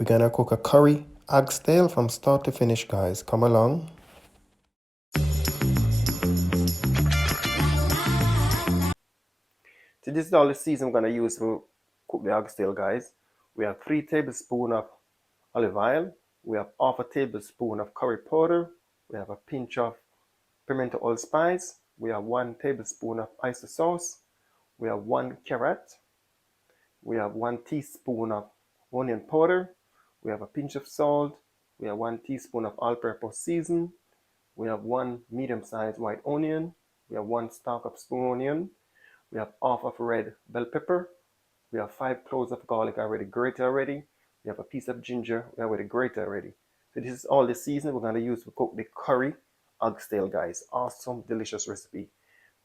We're gonna cook a curry oxtail from start to finish, guys. Come along. So this is all the season we're gonna use to cook the oxtail, guys. We have 3 tablespoons of olive oil. We have half a tablespoon of curry powder. We have a pinch of pimento allspice. We have 1 tablespoon of oyster sauce. We have 1 carrot. We have 1 teaspoon of onion powder. We have a pinch of salt. We have 1 teaspoon of all-purpose season. We have 1 medium-sized white onion. We have 1 stalk of spring onion. We have half of red bell pepper. We have 5 cloves of garlic already grated already. We have a piece of ginger already grated already. So this is all the seasoning we're going to use to cook the curry oxtail, guys. Awesome, delicious recipe.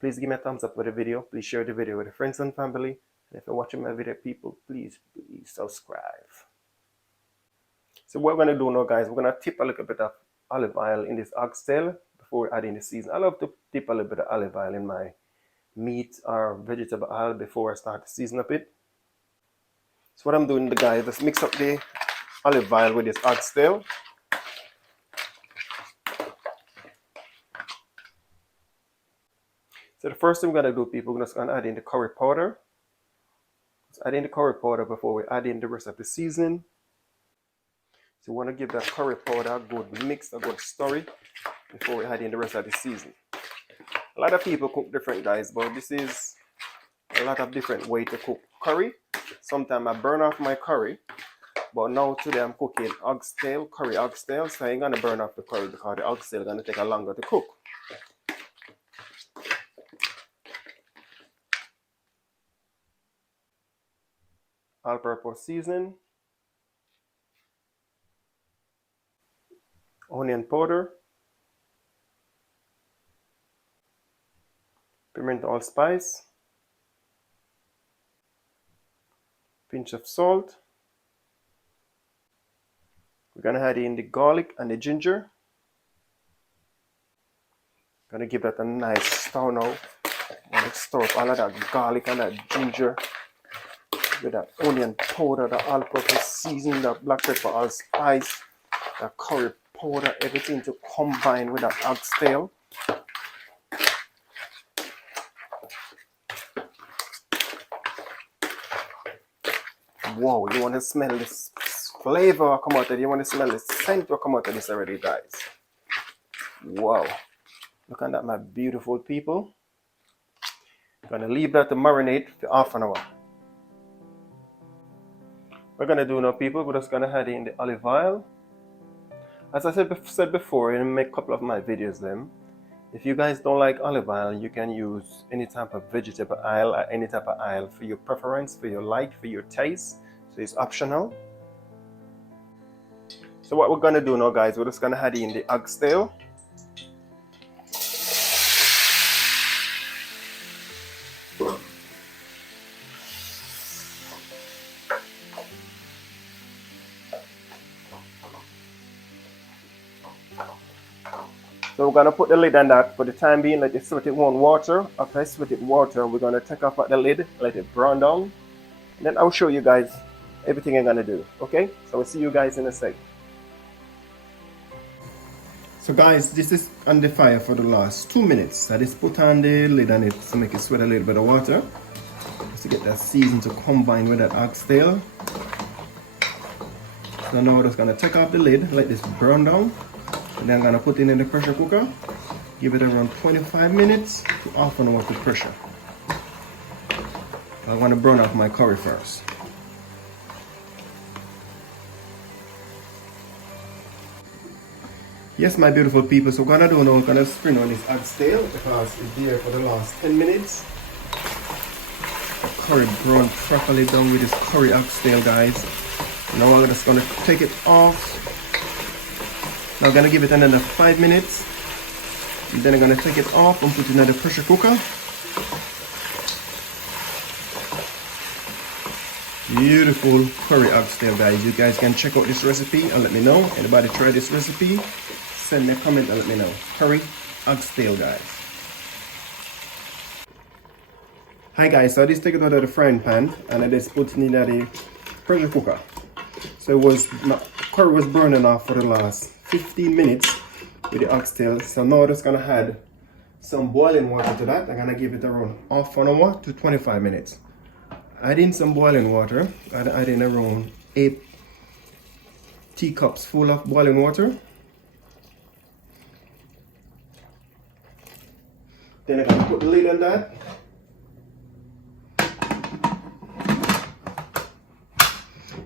Please give me a thumbs up for the video. Please share the video with your friends and family. And if you're watching my video, people, please subscribe. So what we're going to do now, guys, we're going to tip a little bit of olive oil in this oxtail before we add in the seasoning. I love to dip a little bit of olive oil in my meat or vegetable oil before I start to season up it. So what I'm doing, guys, just mix up the olive oil with this oxtail. So the first thing we're going to do, people, we're just going to add in the curry powder. Let's add in the curry powder before we add in the rest of the seasoning. So we want to give that curry powder a good mix, a good stir before we add in the rest of the seasoning. A lot of people cook different, guys, but this is a lot of different way to cook curry. Sometimes I burn off my curry, but now today I'm cooking oxtail, curry oxtail, so I ain't gonna burn off the curry because the oxtail is gonna take a longer to cook. All-purpose seasoning, onion powder, pimento allspice, pinch of salt. We're gonna add in the garlic and the ginger. Gonna give that a nice stir now. Gonna stir up all of that garlic and that ginger with that onion powder, the all-purpose seasoning, the black pepper, allspice, the curry powder, everything to combine with that oxtail. Wow, you want to smell this flavor come out of it. You want to smell the scent will come out of this already, guys. Wow. Look at that, my beautiful people. Gonna leave that to marinate for half an hour. We're gonna do now, people, we're just gonna add in the olive oil. As I said before in a couple of my videos, if you guys don't like olive oil, you can use any type of vegetable oil or any type of oil for your preference, for your like, for your taste. So it's optional. So what we're gonna do now, guys, we're just gonna add in the oxtail. So we're gonna put the lid on that for the time being, let it sweat it warm water. After I sweat it water, we're gonna take off the lid, let it brown down. And then I'll show you guys everything I'm gonna do. Okay? So we'll see you guys in a sec. So guys, this is on the fire for the last 2 minutes. I just put on the lid on it to make it sweat a little bit of water. Just to get that season to combine with that oxtail. So now we're just gonna take off the lid, let this brown down. And then I'm gonna put it in the pressure cooker. Give it around 25 minutes to half an hour to pressure. I want to brown off my curry first. Yes, my beautiful people, so what I'm gonna do now, I'm gonna spring on this oxtail because it's there for the last 10 minutes. Curry brown properly down with this curry oxtail, guys. Now I'm just gonna take it off. Now I'm gonna give it another 5 minutes. And then I'm gonna take it off and put it in the pressure cooker. Beautiful curry oxtail, guys. You guys can check out this recipe and let me know. Anybody try this recipe? Send me a comment and let me know. Curry oxtail, guys. Hi guys, so I just take it out of the frying pan and I just put it in the pressure cooker. So curry was burning off for the last 15 minutes with the oxtail. So now I'm just gonna add some boiling water to that. I'm gonna give it around half an hour to 25 minutes. Add in some boiling water. Add in around 8 teacups full of boiling water. Then I'm gonna put the lid on that.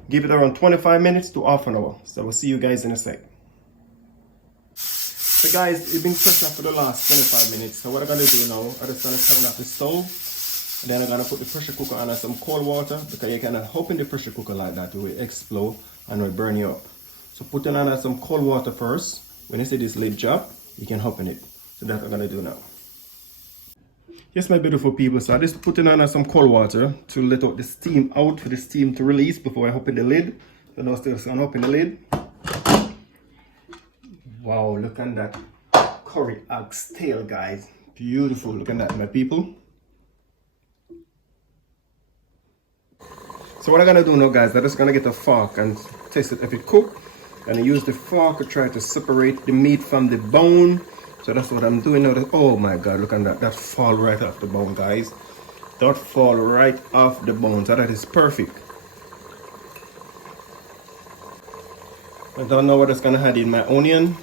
Give it around 25 minutes to half an hour. So we'll see you guys in a sec. So guys, it's been cooked up for the last 25 minutes. So what I'm gonna do now, I'm just gonna turn off the stove. And then I'm gonna put the pressure cooker on some cold water, because you cannot open the pressure cooker like that, it will explode and will burn you up. So put it on some cold water first. When you see this lid drop, you can open it. So that's what I'm gonna do now. Yes, my beautiful people, so I just put it on some cold water to let out the steam out, for the steam to release before I open the lid. So now I'm just gonna open the lid. Wow, look at that curry oxtail, guys. Beautiful, look at that, my people. So what I'm gonna do now, guys, I'm just gonna get a fork and taste it if it cooked. And I use the fork to try to separate the meat from the bone. So that's what I'm doing now. Oh my God, look at that. That fall right off the bone, guys. That fall right off the bone. So that is perfect. I don't know what I'm gonna add in my onion,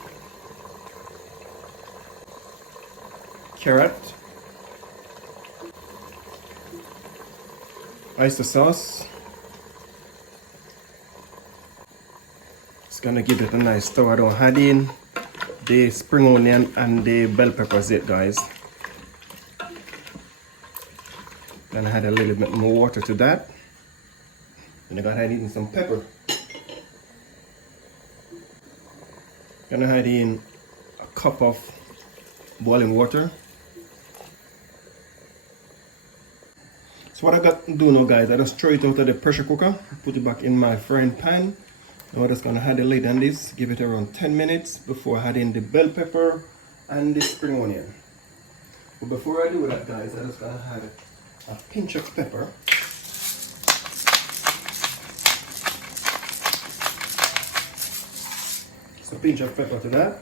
carrot, oyster sauce. It's gonna give it a nice stir. I don't add in the spring onion and the bell peppers yet, guys. Gonna add a little bit more water to that. And I'm gonna add in some pepper. Gonna add in a cup of boiling water. So what I got to do now, guys, I just throw it out of the pressure cooker, put it back in my frying pan. Now I'm just gonna add the lid on this, give it around 10 minutes before adding the bell pepper and the spring onion. But before I do that, guys, I'm just gonna add a pinch of pepper. So a pinch of pepper to that.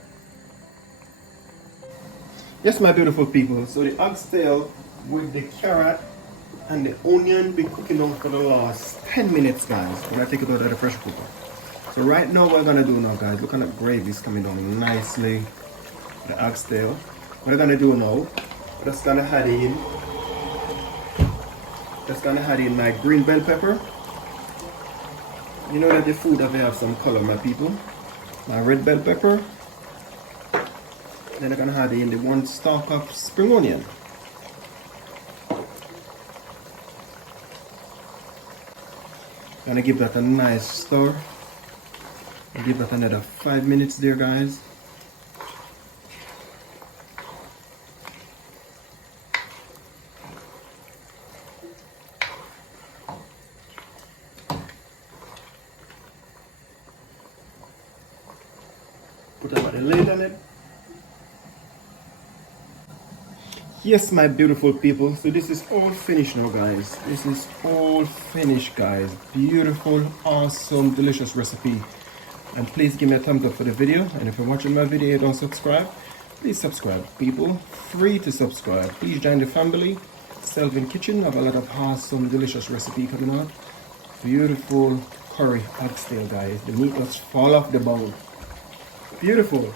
Yes, my beautiful people, so the oxtail with the carrot and the onion been cooking down for the last 10 minutes, guys, when I take it out of the pressure cooker. So right now what I'm gonna do now, guys, look at that gravy is coming down nicely. The oxtail. What I'm gonna do now, I'm just gonna add in my green bell pepper. You know that the food have to have some color, my people. My red bell pepper. Then I'm gonna add in the 1 stalk of spring onion. Gonna give that a nice stir. I'll give that another 5 minutes there, guys. Put about the lid on it. Yes, my beautiful people, so this is all finished now, guys. This is all finished, guys. Beautiful, awesome, delicious recipe. And please give me a thumbs up for the video. And if you're watching my video and don't subscribe, please subscribe, people. Free to subscribe. Please join the family. Selvin Kitchen have a lot of awesome, delicious recipe coming out. Beautiful curry oxtail, guys. The meat must fall off the bone. Beautiful.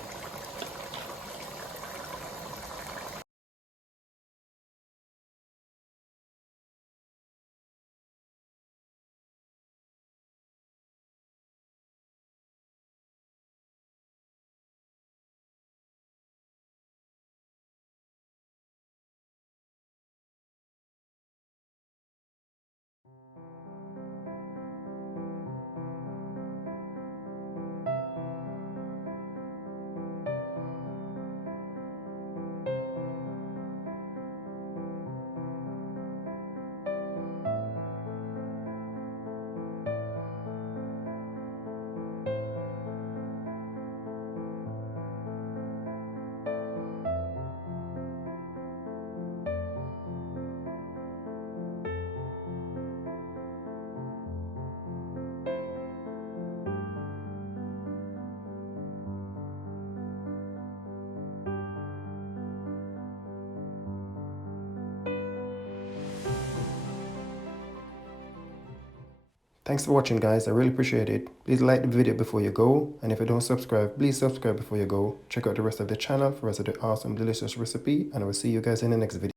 Thanks for watching, guys. I really appreciate it. Please like the video before you go. And if you don't subscribe, please subscribe before you go. Check out the rest of the channel for the rest of the awesome, delicious recipe. And I will see you guys in the next video.